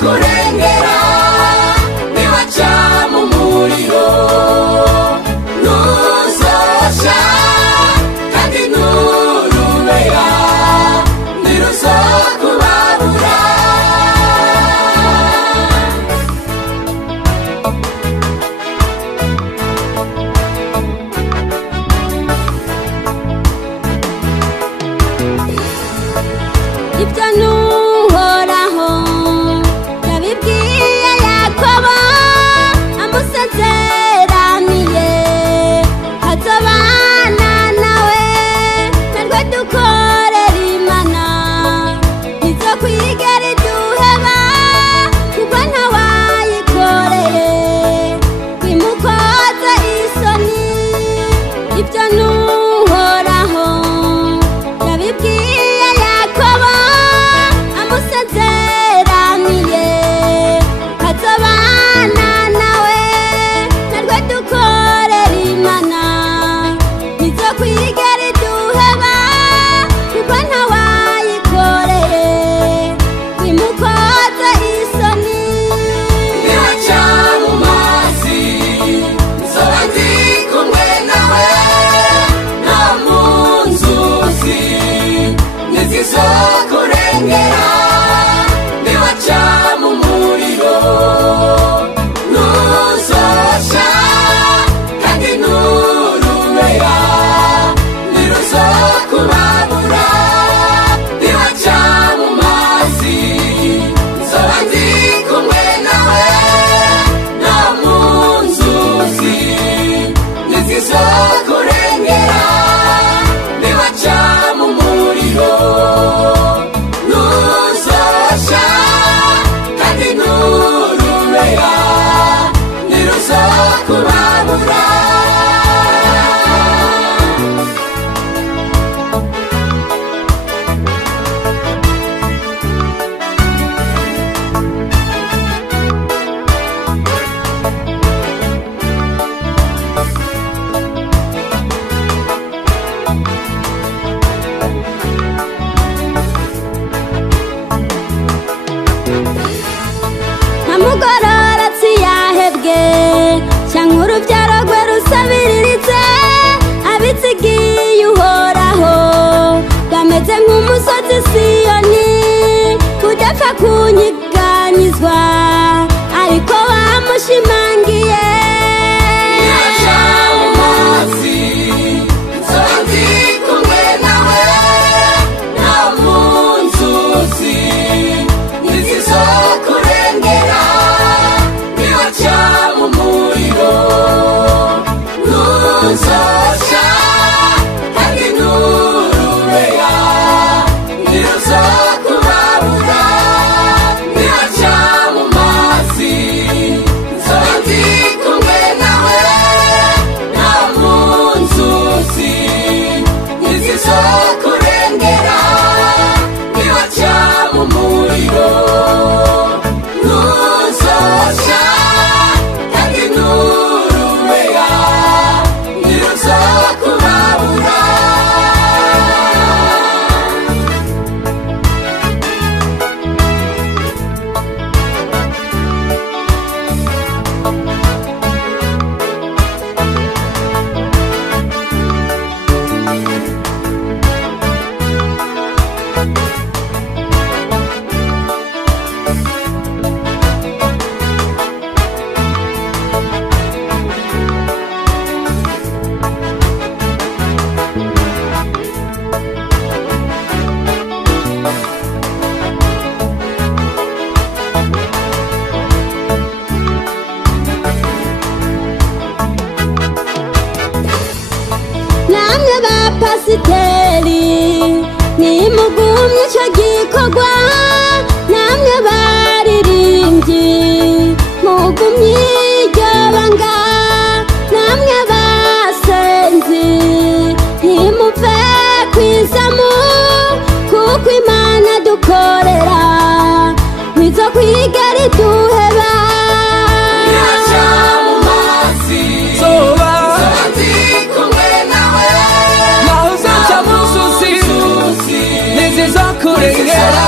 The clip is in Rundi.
kurengera niwaca mu muriro ntuzosha kandi nturubeya ntiruzokubabura. ibyo n'uhoraho yabibwiye Yakobo amusezeraniye azobana nawe natwe dukorera Imana ntizokwigera iduheba kuko ntawayikoreye bimukoze isoni. ibyo n'uhoraho yabibwiye Yakobo amusezeraniye azobana nawe natwe dukorera Imana ntizokwigera iduheba kuko ntawayikoreye bimukoze isoni. niwaca mu mazi nzoba ndi kumwe nawe no mu nzuzi ntizizokurengera niwaca mu muriro ntuzosha kandi nturubeya ntiruzokubabura. niwaca mu mazi nzoba ndi kumwe nawe no mu nzuzi ntizizokurengera niwaca mu muriro ntuzosha kandi nturubeya ntiruzokubabura. nta mugororotsi yahebwe cyangwa urubyaro rwe rusabiriritse abitsigiye uhoraho bameze nk'umusozi Siyoni udapfa kunyiganizwa ariko wamushimangiye. niwaca mu mazi nzoba ndi kumwe nawe no mu nzuzi ntizizokurengera niwaca mu muriro ntuzosha kandi nturubeya ntiruzokubabura. niwaca mu mazi nzoba ndi kumwe nawe no mu nzuzi ntizizokurengera niwaca mu muriro ntuzosha kandi nturubeya ntiruzokubabura. namwe bapasiteri nimugumye icyo gikorwa, namwe baririmbyi mugumye iryo banga, namwe basenzi ntimuve kwizamu kuko Imana dukorera ntizokwigera iduheba. niwaca mu mazi Zoba ndi kumwe nawe naho uzaca mu nzuzi ntizizokurengera